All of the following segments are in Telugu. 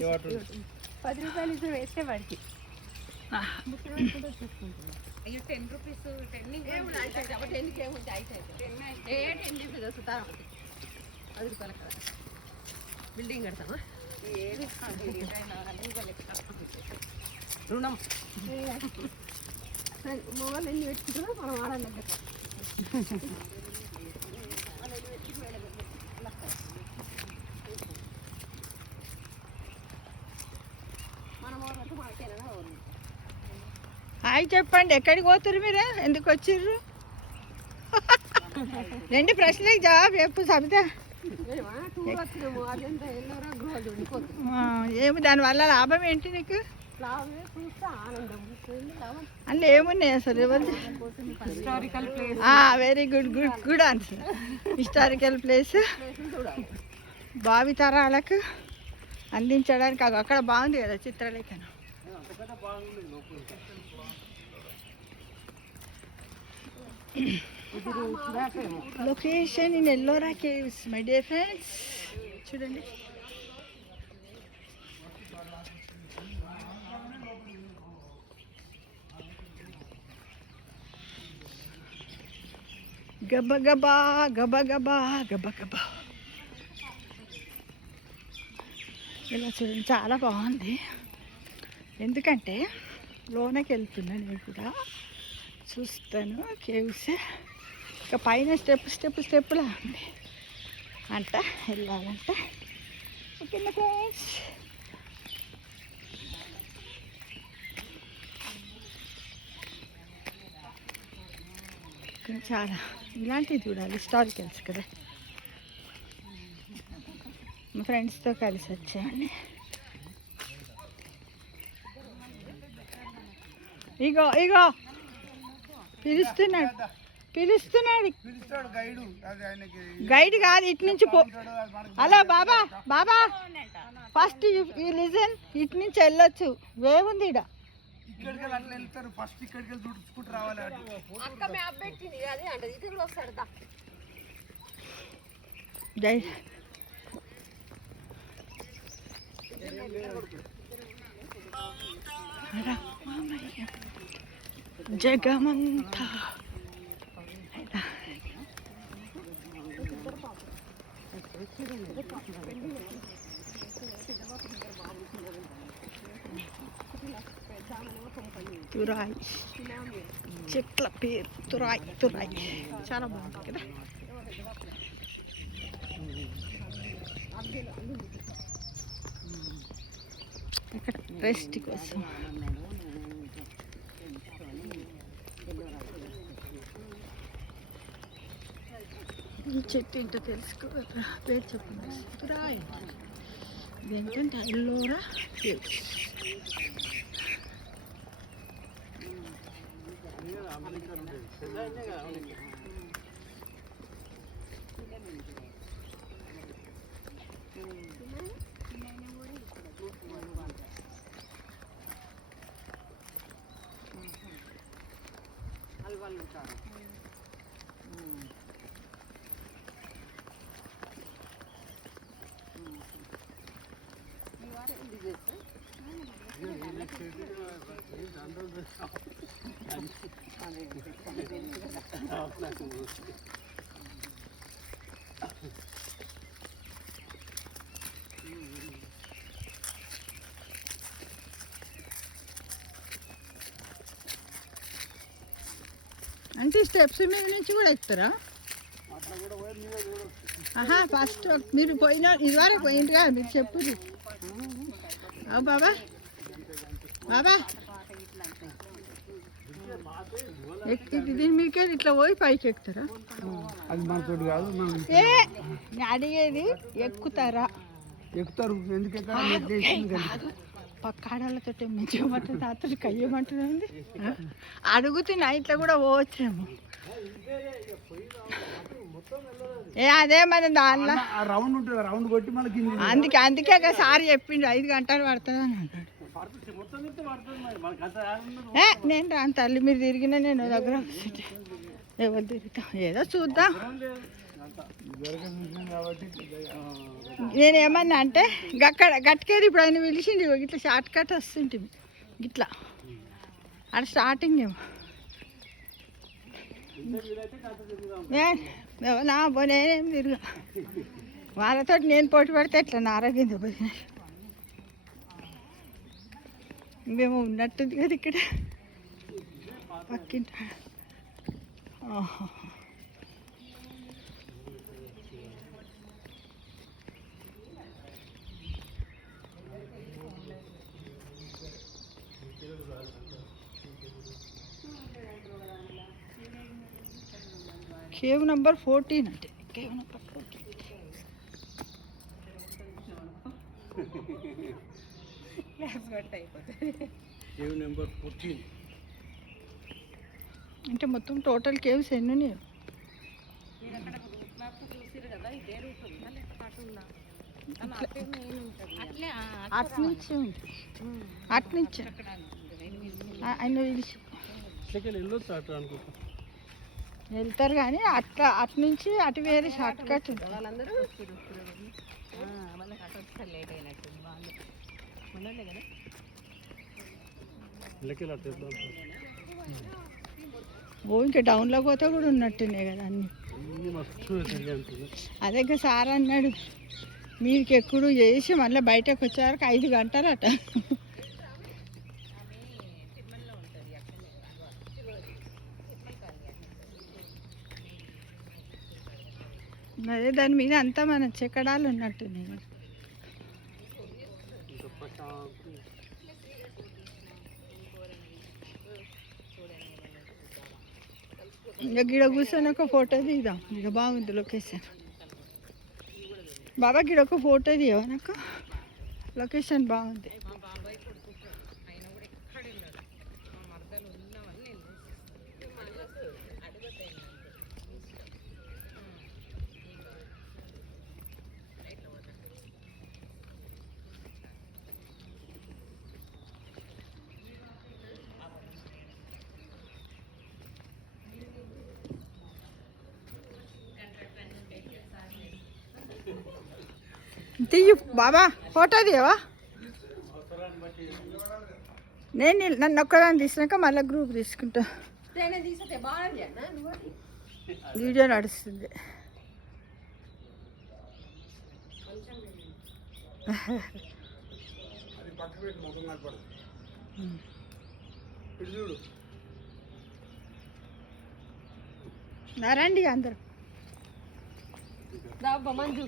10 రూపాయలు ఇద్దరు వేస్తే వాడికి అయ్యో 10 రూపీస్ 10 బిల్డింగ్ కడతామా రుణం మొబైల్ ఎన్ని పెట్టుకుంటున్నా మనం ఆడాలి హాయ్ చెప్పండి. ఎక్కడికి పోతారు మీరు? ఎందుకు వచ్చిర్రు? 2 ప్రశ్నలకు జవాబు చెప్పు సబిత. ఏమి దానివల్ల లాభం ఏంటి నీకు? అందులో ఏమున్నాయి అసలు? Very good good good answer. Historical place భావితరాలకు అందించడానికి అక్కడ బాగుంది కదా చిత్రలేఖనం. Location in Ellora caves my dear friends. చూడండి గబ గబా గబ గబా గబ గబా ఇలా చూడండి చాలా బాగుంది. ఎందుకంటే లోనకి వెళ్తున్నాను నేను కూడా చూస్తాను కేవ్స్. ఇక పైన స్టెప్పులా ఉంది అంట వెళ్ళాలంటే. ఓకేనా ఫ్రెండ్స్? ఇక్కడ చాలా ఇలాంటివి చూడాలి, హిస్టారికల్స్ కదా. మా ఫ్రెండ్స్తో కలిసి వచ్చామండి. ఇగో ఇగో పిలుస్తున్నాడు గైడ్ కాదు, ఇటు నుంచి పో. హలో బాబా బాబా ఫస్ట్ ఈ లిజన్, ఇటు నుంచి వెళ్ళొచ్చు. వేవుంది ఇడ. జగమంతా తురాయి, చెట్ల పేరు తురాయి. చాలా బాగుంటుంది కదా. ఇక్కడ రెస్ట్ కోసం ఈ చెట్టు ఏంటో తెలుసుకో, పేరు చెప్పండి. తురాయి. ఇదేంటంటే ఎల్లోరా కేవ్స్. అంటే స్టెప్స్ మీద నుంచి కూడా ఎక్కుతారా? ఫస్ట్ మీరు పోయిన ఇదివరకు పోయిందిగా, మీరు చెప్పుది. అవు బాబా దీని మీకే ఇట్లా పోయి పైకి ఎక్కుతారా? ఏ అడిగేది ఎక్కుతారా? ఎక్కుతారు. పక్కాడలతో మంచిగా అతను కయ్యమంటుంది. అడుగుతున్నా ఇట్లా కూడా పోవచ్చేమో. అదే మన దానిలో రౌండ్ ఉంటుంది, రౌండ్ కొట్టి మనకి. అందుకే సారి చెప్పిండు 5 గంటలు పడుతుంది అని అన్నాడు. నేను రాను తల్లి, మీరు తిరిగినా నేను దగ్గర ఎవరు తిరుగుతాం, ఏదో చూద్దాం. కాబట్టి నేనేమన్నా అంటే గక్కడ గట్టుకేది ఇప్పుడు ఆయన పిలిచింది ఇట్లా షార్ట్ కట్ వస్తుంటుంది ఇట్లా అక్కడ స్టార్టింగ్ ఏమో నా నేనేం తిరుగు వాళ్ళతో నేను పోటీ పడితే ఎట్లా నా ఆరోగ్యం పోయిన మేము ఉన్నట్టుంది కదా ఇక్కడ పక్కింట కేవ్ నంబర్ 14 అంటే కేవ్ నంబర్ 14 అంటే మొత్తం టోటల్ కేవ్స్ ఎన్ని ఉన్నాయి అట్నుంచి ఉంది అట్నుంచి ఆయన పిలిచి వెళ్తారు కానీ అట్లా అట్నుంచి అటు వేరే షార్ట్ కట్ ఉంటుంది వాళ్ళందరూ ఓ ఇంకా డౌన్లో పోతే కూడా ఉన్నట్టున్నాయి కదా అన్ని అదే ఇంకా సార్ అన్నాడు మీకు ఎప్పుడు చేసి మళ్ళీ బయటకు వచ్చేవరకు 5 గంటలట అదే దాని మీద అంతా మన చెక్కడాలు ఉన్నట్టున్నాయి ఇంకా గిడ కూర్చొని ఒక ఫోటో తీద్దాం ఇక బాగుంది లొకేషన్ బాబా గిడ ఒక ఫోటో తీయవా నాకు లొకేషన్ బాగుంది తీయు బాబా ఫోటో తీయవా నేను నన్ను ఒక్కదాన్ని తీసినాక మళ్ళీ గ్రూప్ తీసుకుంటా వీడియో నడుస్తుంది రండి అందరు మంజు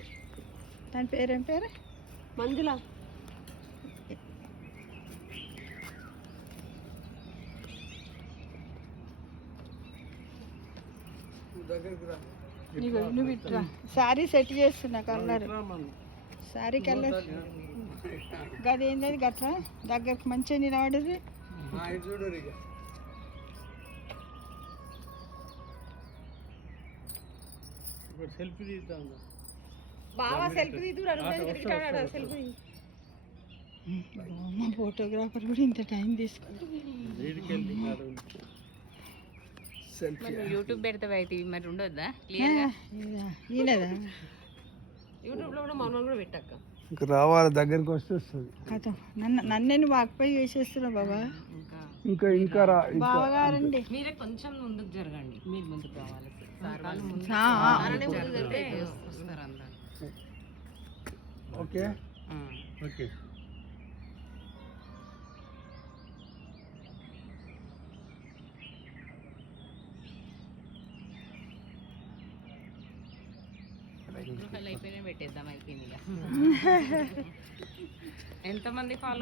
దాని పేరేం పేరు మంజుల నువ్వు ఇట్రా శారీ సెట్ చేస్తున్నా కలర్ శారీ కలర్ గది ఏంటది గట్లా దగ్గరకు మంచిగా నిలబడదు సెల్ఫీ తీద్దాం బాగా సెల్ఫీ తీద్దురా సెల్ఫీ ఫోటోగ్రాఫర్ కూడా ఇంత టైం తీసుకుంది యూట్యూబ్ పెడతావు అయితే మరి ఉండొద్దా ఈయనదా యూట్యూబ్లో కూడా మన కూడా పెట్టాక ఇంకా రావాలి దగ్గరికి వస్తే వస్తుంది కథ నన్ను వాక్పై వేసేస్తున్నావు బాబా ఇంకా ఇంకా బావగారండి మీరే కొంచెం ముందుకు జరగండి మీరు ముందుకు రావాలి ఓకే ఓకే అయిపోయినా పెట్టేద్దాం అయిపోయింది ఎంతమంది ఫాలో